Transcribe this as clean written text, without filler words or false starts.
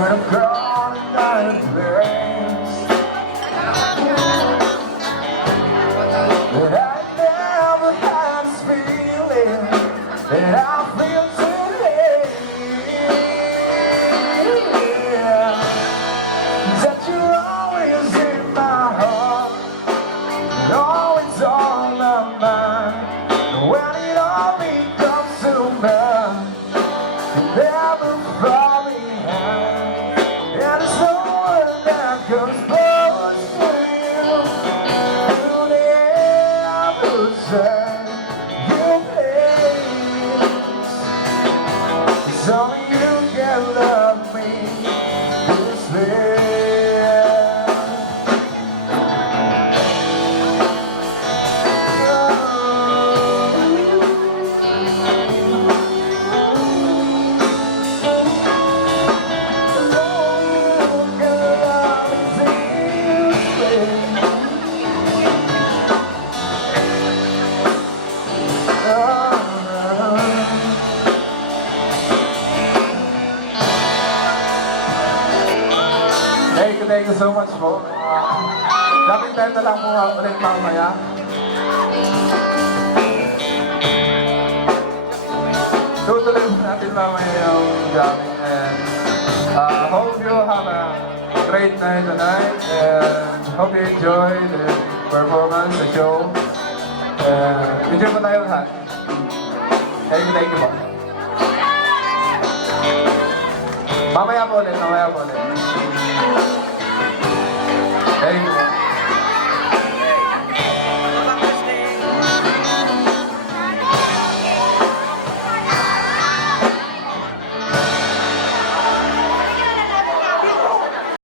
have gone another place that I never had this feeling that I feel today. That you're always in my heart, and always on my mind. When it all becomes too much, you never fall behind. And there's no one that comes close to you. You'll never say you place. It's only you can love me this way. Thank you so much po. Dapat time na lang po ulit mamaya. Tutuloy po natin mamaya yung jamming, and hope you have a great night tonight, and hope you enjoy the performance, the show. Enjoy po tayo lahat. Thank you po. Mamaya po ulit. Thank you.